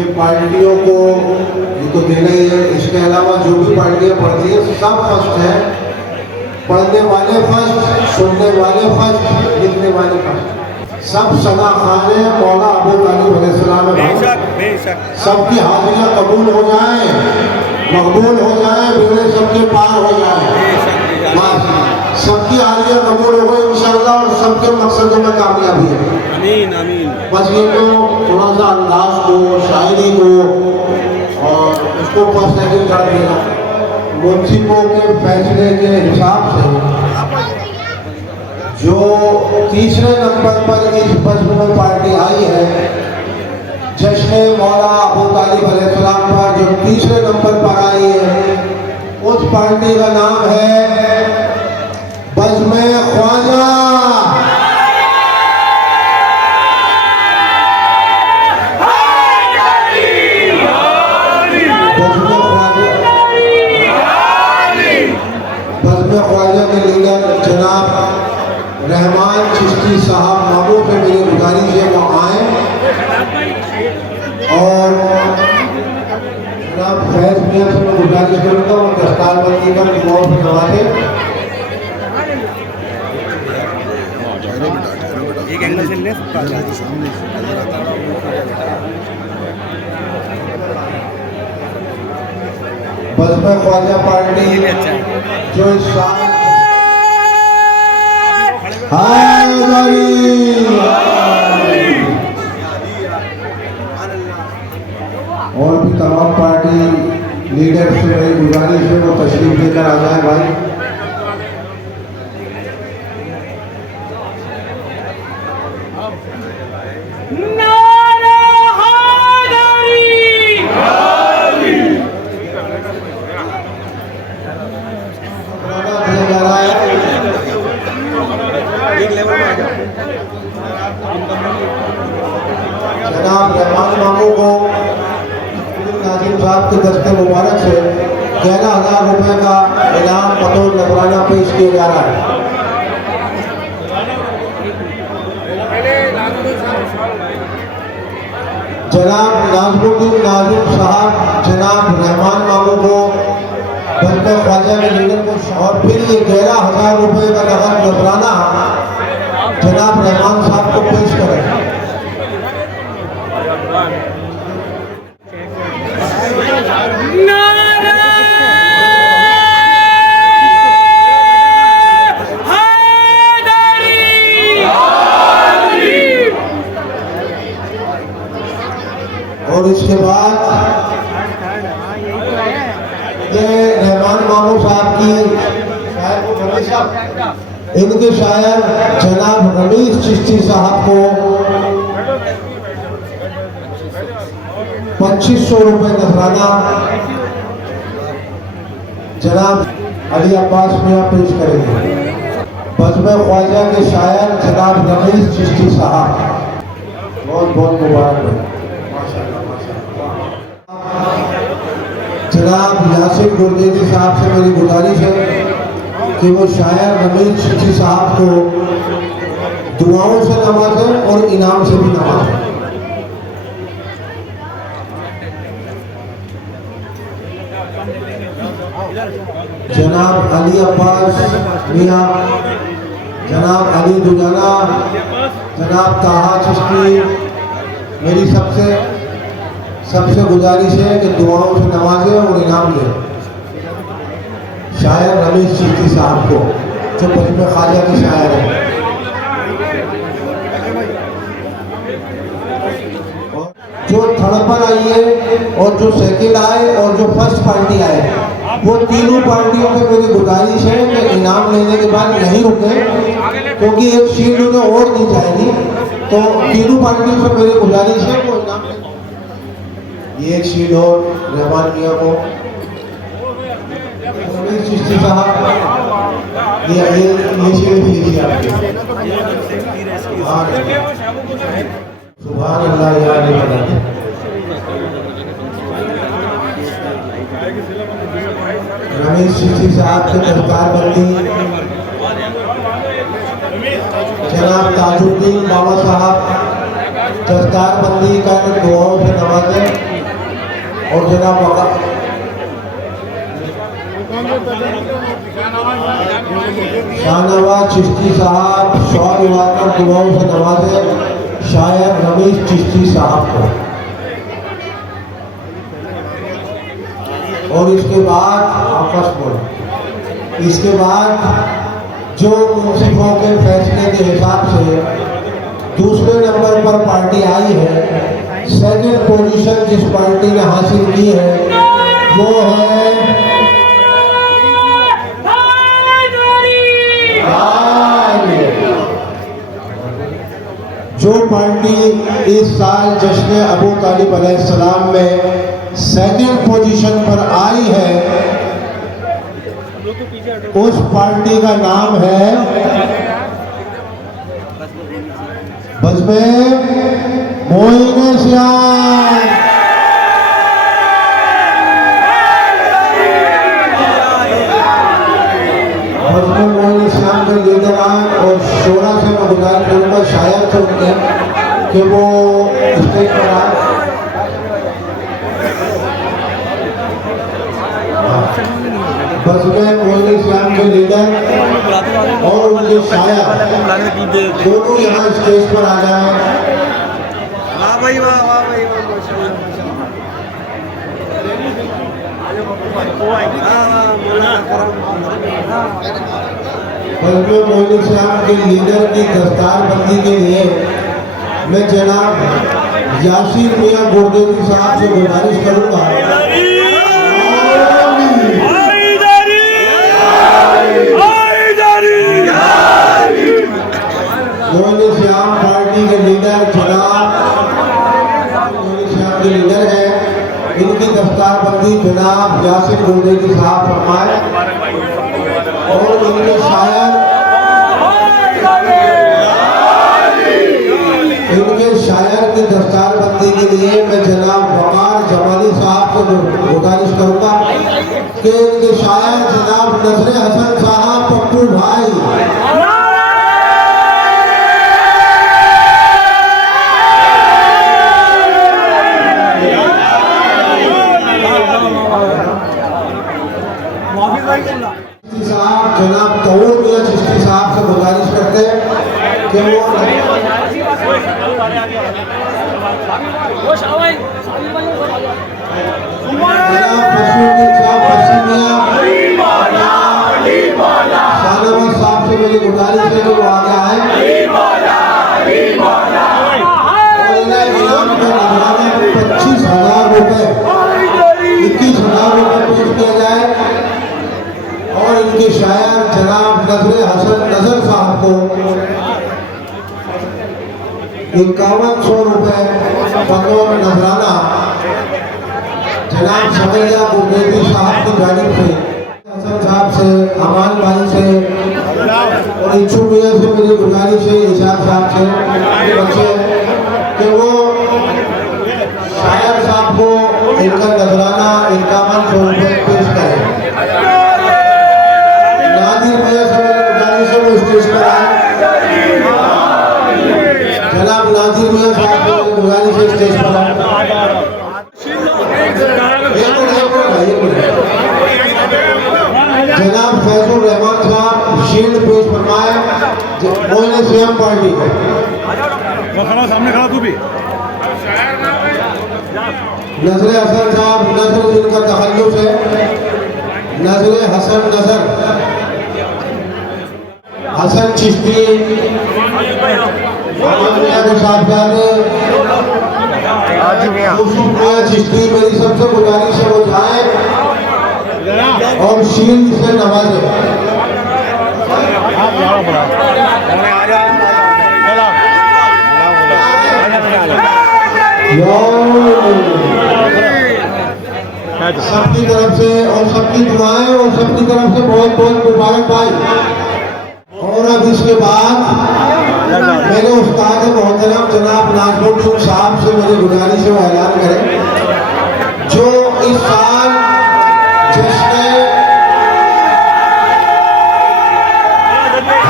ये पार्टियों को ये तो देना ही है। इसके अलावा जो भी पार्टियां पढ़ती है सब फर्स्ट है। पढ़ने वाले फर्स्ट, सुनने वाले फर्स्ट, लिखने वाले फर्स्ट, सब सना खाने मौला अबू तालिब अलैहिस्सलाम है। सबकी हाजिरियाँ कबूल हो जाए, मकबूल हो जाए, बेड़े सबके पार हो जाए। सबकी हाजिरियाँ कबूल हो गई इंशाअल्लाह और सबके मकसदों में कामयाबी है। आमीन आमीन। बस ये तो थोड़ा सा अंदाज को, शायरी को और उसको पर्सनली कर देना। मुंसिफों के फैसले के हिसाब से जो तीसरे नंबर पर इस बज़्म में पार्टी आई है, जश्न मौला अबू तालिब अलैहिस्सलाम पर जो तीसरे नंबर पर आई है, उस पार्टी का नाम है बज़्म ख्वाजा। बज़्म ख्वाजा के लीडर जनाब रहमान चिश्ती साहब मामू पे मेरी गुजारिश है वो आए और जनाब फैज मियाँ से मैं गुजारिश करूँगा वो दस्तारबंदी का दुआओं से नवाजे। एक एंगल से ले बज़्म ख्वाजा पार्टी जो इस साल और भी तमाम पार्टी लीडर से मेरी गुजारिश है वो तशरीफ लेकर आ जाए भाई। जनाब रहमान मामू को नाजिम साहब के दस्ते मुबारक से 11,000 रुपये का इनाम बतौर नजराना पेश किया जा रहा है। जनाब नाज़मुद्दीन नाज़िम साहब जनाब रहमान मामू को बज़्म ख्वाजा के लीडर को और फिर ये 11,000 रुपये का नगद नजराना जनाब रहमान साहब को पेश करें। और इसके बाद ये रहमान मामू साहब की इनके शायर जनाब रमीज चिश्ती साहब को 2500 रुपये नजराना जनाब अली अब्बास मियाँ पेश करेंगे। बज़्म ख्वाजा के शायर जनाब रमीज चिश्ती साहब, बहुत बहुत मुबारक है। जनाब यासिर गुरदेवी साहब से मेरी गुजारिश है कि वो शायर रमीज चिश्ती साहब को दुआओं से नवाजें और इनाम से भी नवाजें। जनाब अली अब्बास मियाँ, जनाब अली दुजाना, जनाब ताहा चिश्ती, मेरी सबसे गुजारिश है कि दुआओं से नवाजें और इनाम दें शायर रमीज चिश्ती साहब को जो बज़्म ख्वाजा के शायर हैं। जो थर्ड पर आई है और जो सेकंड आए और जो फर्स्ट पार्टी आए, वो तीनों पार्टियों से मेरी गुजारिश है कि इनाम लेने के बाद नहीं रुके, क्योंकि एक शीट उन्हें और दी जाएगी। तो तीनों पार्टियों से मेरी गुजारिश है वो इनाम लें। ये एक शीट और रहमान मियाँ को चिश्ती साहब ये शीट भी लिखी आपकी। सुभान अल्लाह या अल्लाह। रमीज चिश्ती साहब के दस्तारबंदी जनाब ताजुद्दीन बाबा साहब दस्तारबंदी का दुआओं से नवाजें। और जनाब शाहनवाज चिश्ती साहब 100 वाकर दुआओं से नवाजे शायर रमीज चिश्ती साहब को। और इसके बाद आपस बोलो, इसके बाद जो मुंसिफों के फैसले के हिसाब से दूसरे नंबर पर पार्टी आई है, सेकंड पोजीशन जिस पार्टी ने हासिल की है वो है जो पार्टी इस साल जश्न अबू तालिब अलैहिस्सलाम में सेकंड पोजीशन पर आई है, उस पार्टी का नाम है बज़्म-ए मोइन श्याम। बज़्म-ए मोइन श्याम के लीडरान और शोरा से मैं गुजारिश करूँगा शायर से उनके कि वो स्टेज पर आए। बज़्म-ए मोइन श्याम के लीडर और उनके शायर दोनों यहाँ स्टेज पर आ जाए। वाह भाई वाह, वाह भाई वाह, बज़्म-ए मोइन श्याम के लीडर की दस्तारबंदी के लिए मैं जनाब यासीर मियां गुरदेवी साहब से गुजारिश करूंगा मोइन श्याम पार्टी के लीडर जनाब मोइन श्याम के लीडर है, इनकी दस्तारबंदी जनाब यासीर गुरदेवी साहब फरमाए। और इनके शायर की दस्तारबंदी के लिए मैं जनाब वकार जमाली साहब को गुजारिश करूंगा कि इनके शायर जनाब नजरे हसन साहब पप्पू भाई साहब जनाब तौर मियां चिश्ती साहब से गुजारिश करते हैं कि वो शाहनवाज साहब से मेरी गुजारिश है कि वो आगे आए और इन्हें इनाम का नजराना 25,000 रुपये 21,000 रुपये पेश किया जाए। और इनके शायर जनाब नजरे हसन नजर साहब को 5100 रुपये बतौर नजराना जनाब समैया गुरदेवी साहब की जानिब से हसन साहब से अमान भाई से और इच्छू मियां से मेरी गुजारिश है इशार साहब से बच्चे कि वो शायर साहब को इनका नजराना 5100 रुपये पेश करें। नादिर मियां से मेरी गुजारिश है वो स्टेज पर आए। जनाब नादिर मियां साहब से मेरी गुजारिश है स्टेज पर आए। जनाब फैजुल रहमान साहब शील्ड पेश फरमाए मोइन श्याम पार्टी को। सामने खड़ा तू भी। नजरे हसन साहब नजर जिनका तखल्लुस है नजरे हसन नजर हसन चिश्ती के साहबजादे यूसुफ मियां चिश्ती मेरी सबसे गुजारिश है वो जाए और शील्ड से नवाजे। सबकी तरफ से और सबकी दुआएं और सबकी तरफ से बहुत बहुत मुबारकबाद। और अब इसके बाद मेरे उस्ताद मोहतरम जनाब नाज़मुद्दीन साहब से मेरी गुजारिश है वो ऐलान करें जो इस साल जश्न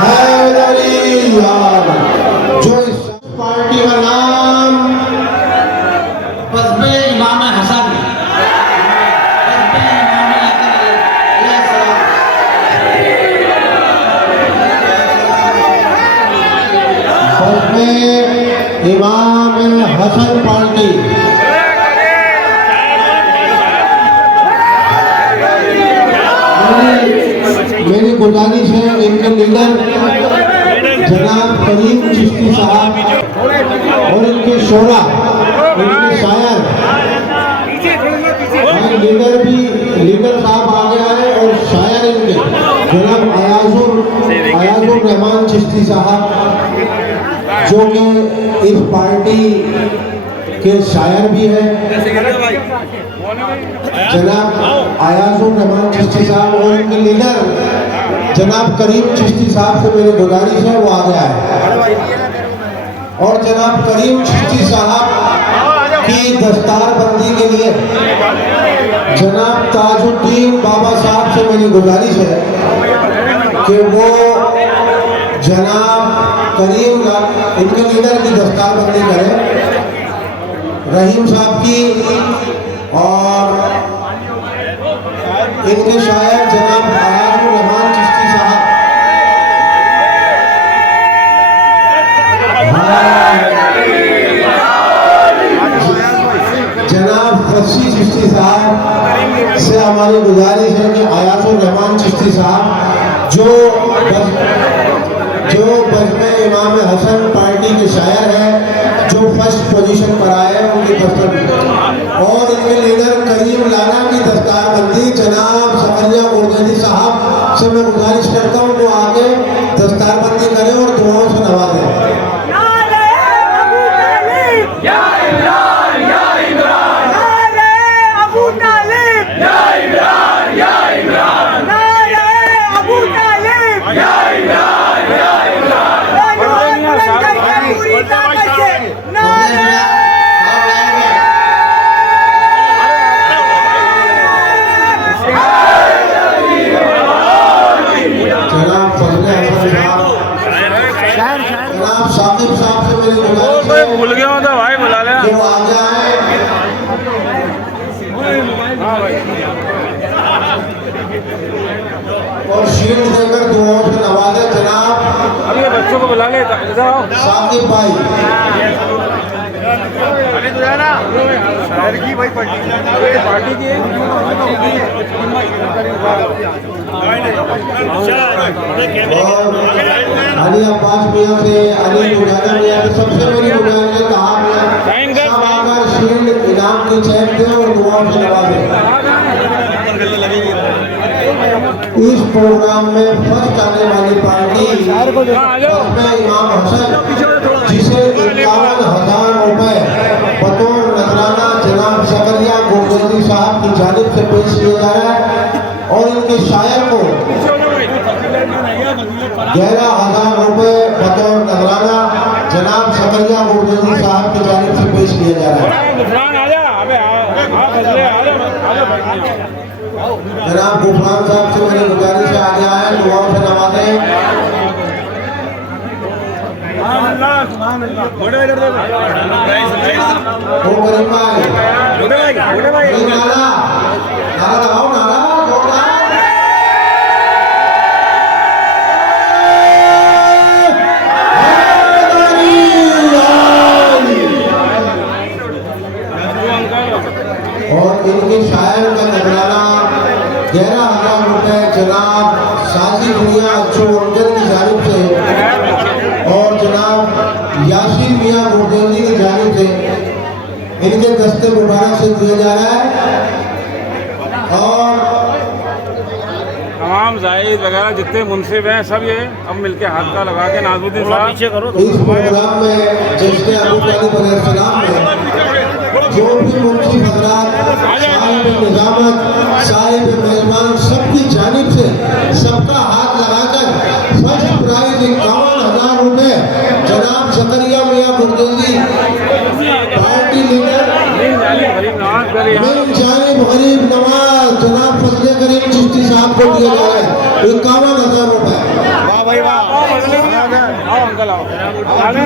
हैदरिया जो इस पार्टी का नाम बज़्म-ए इमाम हसन हसन पार्टी। मेरी गुजारिश है इनके लीडर जनाब करीम चिश्ती साहब और इनके शोरा, इनके शायर, लीडर साहब आ गया है और शायर इनके जनाब अयाजुर रहमान चिश्ती साहब, जो कि इस पार्टी के शायर भी हैं। जनाब अयाजुर रहमान चिश्ती साहब और इनके लीडर जनाब करीम चिश्ती साहब से मेरी गुजारिश है वो आ गया है। और जनाब करीम चिश्ती साहब की दस्तारबंदी के लिए जनाब ताजुद्दीन बाबा साहब से मेरी गुजारिश है कि वो जनाब करीम इनके लीडर की दस्तारबंदी करें, रहीम साहब की, और इनके शायर जनाब अयाजुर रहमान चिश्ती साहब, जनाब फसी चिश्ती साहब से हमारी गुजारिश है कि अयाजुर रहमान चिश्ती साहब जो बज़्म इमाम हसन पार्टी के शायर हैं, जो फर्स्ट पोजीशन पर आए हैं, उनकी दस्तारबंदी, और इनके लीडर करीम लाला की दस्तारबंदी जनाब सकरिया गुरजनी साहब से मैं गुजारिश करता हूँ वो आके दस्तारबंदी करें और दुआओं से नवाजें। साकिब साहब से मेरी गुजारिश है भूल गया था भाई, बुला ले कि वो आ जाए। और शील्ड देकर दुआओं से नवाजे जनाब अभी बच्चों को बुला ले साकिब भाई। शहर की भाई पार्टी की अली अब्बास मियां से, अली मुजाहिद मियां से, सबसे मेरी गुजारिश है कि आप आकर शील्ड इनाम की चेक दें और दुआओं से नवाजें। इस प्रोग्राम में फर्स्ट आने वाली पार्टी बज़्म इमाम हसन, जिसे 51,000 रुपए बतौर नजराना जनाब सकरिया गुरजनी साहब की जानिब से पेश किया जा रहा है, और इनके शायर को 11,000 रुपए बतौर नजराना जनाब सकरिया गुरजनी साहब की जानिब से पेश किया जा रहा है। जनाब गुफरान साहब से मेरी गुजारिश आ गया है दुआओं से नवाजें। वो करीम भाई नारा लगाओ, नारा और इनके शायर का नजराना 11,000 रुपए जनाब साजी दुनिया अच्छो अंकल की जानिब से और जनाब यासीन मियां गुरजनी की जानिब से इनके दस्ते मुबारक से दिया जा रहा है। और तमाम जायद वगैरह जितने मुंसिब हैं सब ये अब मिलके हाथ का लगा के नाज़ुद्दीन साहब इस प्रोग्राम में जश्न अबू तालिब अलैहिस्सलाम में जो भी मुंसिब हज़रात, साहिब निज़ामत, साहिब मेज़बान, सबकी जानिब से सबका हाथ लगाकर फर्स्ट प्राइज 51,000 रुपए जनाब सकरिया मियां गुरजनी पार्टी लीडर मिल जानिब गरीब नवाज जनाब फजले करीम चिश्ती साहब को दिया जा रहा है 51,000 रुपए। वाह भाई वाह, आओ अंकल आओ, आओ